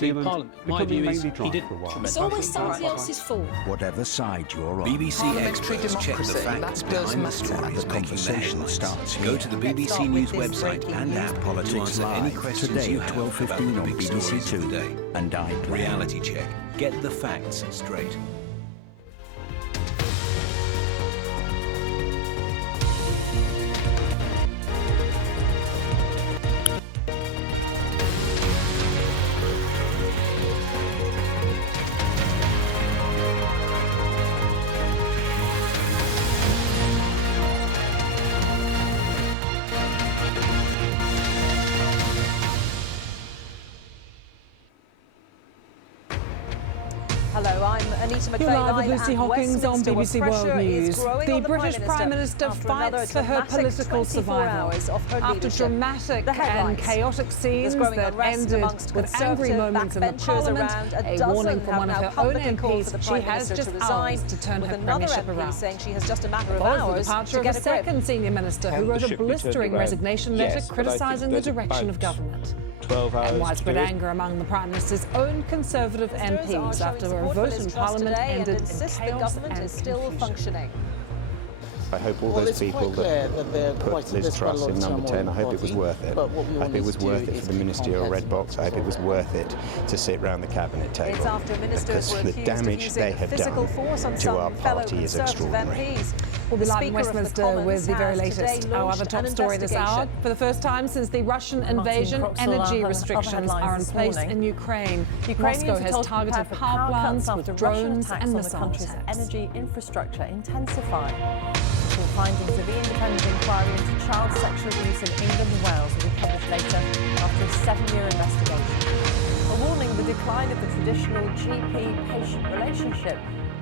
Speak Parliament. My view is he did It's always somebody else's fault. Whatever side you're on. BBC experts check the facts behind the stories making the headlines. Go to the BBC News website and app to answer any questions today you at have about 12:15 the on big BBC stories of the Two day. and iPlayer. Reality check. Get the facts straight. Hello, I'm Annita McVeigh. You're live with Lucy Hockings on BBC World News. The British Prime Minister fights for her political survival. After dramatic and chaotic scenes that ended with angry moments in the Parliament, a warning from one of her own MPs, she has just hours to turn her premiership around. She has just a matter of Follows hours the departure to of get a a grip. second senior minister who wrote a blistering resignation letter criticising the direction of government. 12 hours. And widespread anger among the Prime Minister's own Conservative MPs after a vote in Parliament ended in chaos the government and is still functioning. I hope all those people that put Liz Truss in number 10, I hope it was worth it. I hope it was worth it for the ministerial red box. I hope it was worth it to sit round the cabinet table. It's after ministers were because the damage they have done to our party is extraordinary. We'll be live in Westminster with the very latest. Our other top story this hour. For the first time since the Russian invasion, energy restrictions are in place in Ukraine. Moscow has targeted power plants with drones and missile attacks. Energy infrastructure intensify. Full findings of the independent inquiry into child sexual abuse in England and Wales will be published later after a 7-year investigation. A warning: the decline of the traditional GP-patient relationship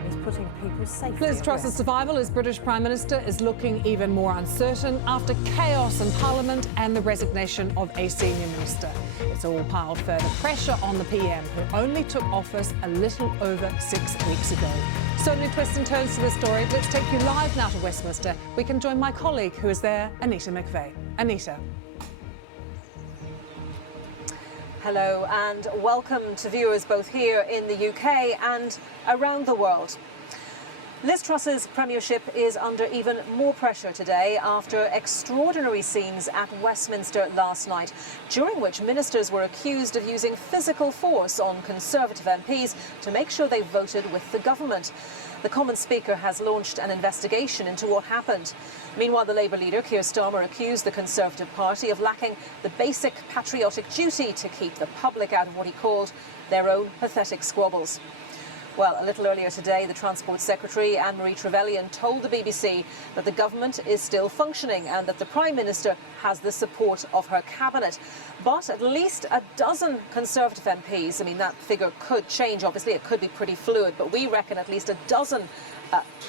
is putting people's safety Liz at Truss's risk. survival as British Prime Minister is looking even more uncertain after chaos in Parliament and the resignation of a senior minister. It's all piled further pressure on the PM, who only took office a little over 6 weeks ago. So many twists and turns to this story. Let's take you live now to Westminster. We can join my colleague who is there, Annita McVeigh. Annita. Hello and welcome to viewers both here in the UK and around the world. Liz Truss's premiership is under even more pressure today after extraordinary scenes at Westminster last night, during which ministers were accused of using physical force on Conservative MPs to make sure they voted with the government. The Commons Speaker has launched an investigation into what happened. Meanwhile, the Labour leader, Keir Starmer, accused the Conservative Party of lacking the basic patriotic duty to keep the public out of what he called their own pathetic squabbles. Well, a little earlier today, the Transport Secretary, Anne-Marie Trevelyan, told the BBC that the government is still functioning and that the Prime Minister has the support of her cabinet. But at least a dozen Conservative MPs, I mean, that figure could change, obviously, it could be pretty fluid, but we reckon at least a dozen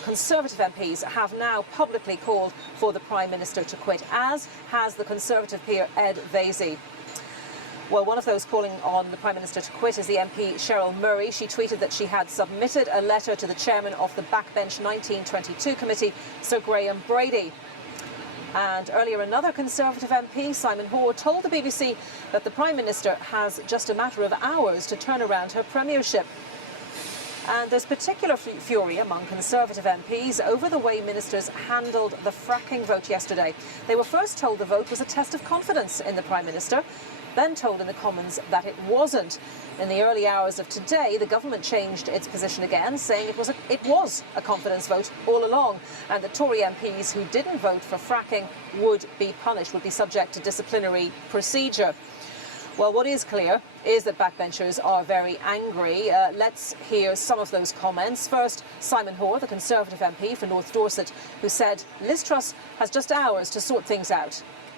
Conservative MPs have now publicly called for the Prime Minister to quit, as has the Conservative peer Ed Vaizey. Well, one of those calling on the Prime Minister to quit is the MP Cheryl Murray. She tweeted that she had submitted a letter to the chairman of the Backbench 1922 committee, Sir Graham Brady. And earlier, another Conservative MP, Simon Hoare, told the BBC that the Prime Minister has just a matter of hours to turn around her premiership. And there's particular fury among Conservative MPs over the way ministers handled the fracking vote yesterday. They were first told the vote was a test of confidence in the Prime Minister, then told in the Commons that it wasn't. In the early hours of today, the government changed its position again, saying it was a confidence vote all along, and that Tory MPs who didn't vote for fracking would be punished, would be subject to disciplinary procedure. Well, what is clear is that backbenchers are very angry. Let's hear some of those comments. First, Simon Hoare, the Conservative MP for North Dorset, who said Liz Truss has just hours to sort things out.